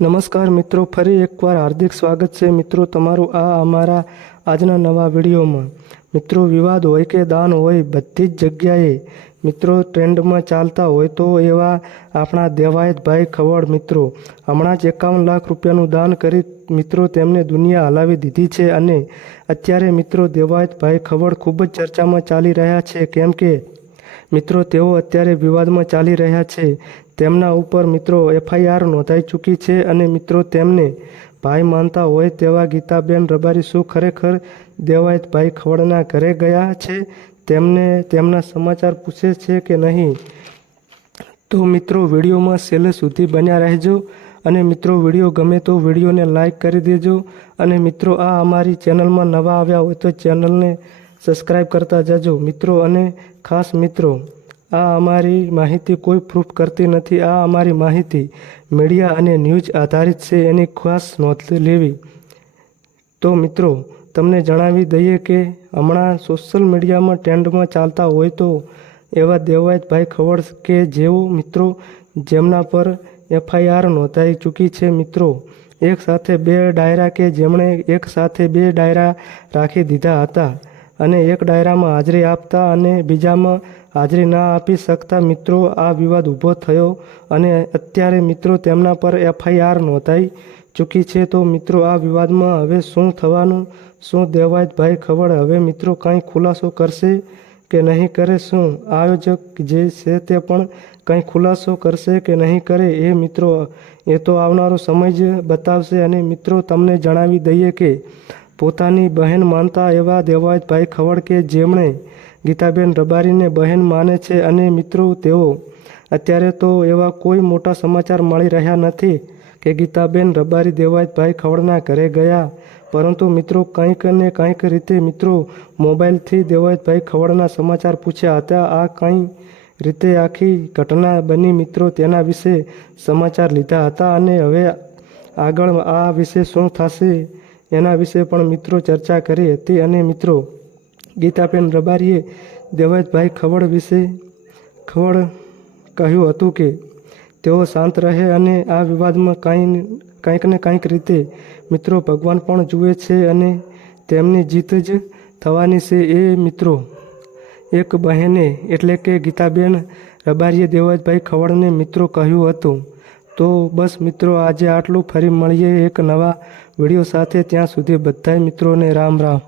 નમસ્કાર મિત્રો, ફરી એકવાર હાર્દિક સ્વાગત છે. મિત્રો, તમારું આ અમારા આજના નવા વિડીયોમાં. મિત્રો, વિવાદ હોય કે દાન હોય, બધી જ જગ્યાએ મિત્રો ટ્રેન્ડમાં ચાલતા હોય તો એવા આપણા દેવાયતભાઈ ખવડ મિત્રો હમણાં જ એકાવન લાખ રૂપિયાનું દાન કરી મિત્રો તેમને દુનિયા હલાવી દીધી છે અને અત્યારે મિત્રો દેવાયતભાઈ ખવડ ખૂબ જ ચર્ચામાં ચાલી રહ્યા છે. કેમ કે મિત્રો, તેઓ અત્યારે વિવાદમાં ચાલી રહ્યા છે. તેમના ઉપર મિત્રો એફઆઈઆર નોંધાઈ ચૂકી છે અને મિત્રો, તેમને ભાઈ માનતા હોય તેવા ગીતાબેન રબારી શું ખરેખર દેવાયતભાઈ ખવડના ઘરે ગયા છે? તેમને તેમના સમાચાર પૂછે છે કે નહીં? તો મિત્રો, વિડીયોમાં છેલ્લે સુધી બન્યા રહેજો અને મિત્રો, વીડિયો ગમે તો વિડીયોને લાઈક કરી દેજો. અને મિત્રો, આ અમારી ચેનલમાં નવા આવ્યા હોય તો ચેનલને સબસ્ક્રાઈબ કરતા જજો, મિત્રો અને ખાસ મિત્રો. આ અમારી માહિતી કોઈ પ્રૂફ કરતી નથી. આ અમારી માહિતી મીડિયા અને ન્યૂઝ આધારિત છે, એની ખાસ નોંધ લેવી. તો મિત્રો, તમને જણાવી દઈએ કે હમણાં સોશિયલ મીડિયામાં ટ્રેન્ડમાં ચાલતા હોય તો એવા દેવાયતભાઈ ખવડ કે જેઓ મિત્રો જેમના પર એફઆઈઆર નોંધાઈ ચૂકી છે, મિત્રો, એક સાથે બે ડાયરા કે જેમણે એક સાથે બે ડાયરા રાખી દીધા હતા. અને એક ડાયરામાં હાજરી આપતા અને બીજામાં હાજરી ના આપી શકતા મિત્રો આ વિવાદ ઊભો થયો અને અત્યારે મિત્રો તેમના પર એફઆઈઆર નોંધાઈ ચૂકી છે તો મિત્રો આ વિવાદમાં હવે શું થવાનું, શું દેવાયતભાઈ ખબર હવે મિત્રો કાંઈ ખુલાસો કરશે કે નહીં કરે, શું આયોજક જે છે તે પણ કંઈ ખુલાસો કરશે કે નહીં કરે એ મિત્રો, એ તો આવનારો સમય જ બતાવશે અને મિત્રો તમને જણાવી દઈએ કે પોતાની બહેન માનતા એવા દેવાયતભાઈ ખવડ કે જેમણે ગીતાબેન રબારીને બહેન માને છે અને મિત્રો તેઓ અત્યારે તો એવા કોઈ મોટા સમાચાર મળી રહ્યા નથી કે ગીતાબેન રબારી દેવાયતભાઈ ખવડના ઘરે ગયા. પરંતુ મિત્રો કંઈક ને કંઈક રીતે મિત્રો મોબાઈલથી દેવાયતભાઈ ખવડના સમાચાર પૂછ્યા હતા. આ કંઈ રીતે આખી ઘટના બની મિત્રો તેના વિશે સમાચાર લીધા હતા અને હવે આગળ આ વિશે શું થશે એના વિશે પણ મિત્રો ચર્ચા કરી હતી અને મિત્રો, ગીતાબેન રબારીએ દેવાયતભાઈ ખવડ વિશે ખવડ કહ્યું હતું કે, તેઓ શાંત રહે અને આ વિવાદમાં કાંઈ કંઈક ને કંઈક રીતે મિત્રો ભગવાન પણ જુએ છે અને તેમની જીત જ થવાની છે. એ મિત્રો, એક બહેને એટલે કે ગીતાબેન રબારીએ દેવાયતભાઈ ખવડને મિત્રો કહ્યું હતું તો બસ મિત્રો, આજે આટલું. ફરી મળીએ એક નવા વીડિયો સાથે. ત્યાં સુધી બધાય મિત્રોને રામ રામ.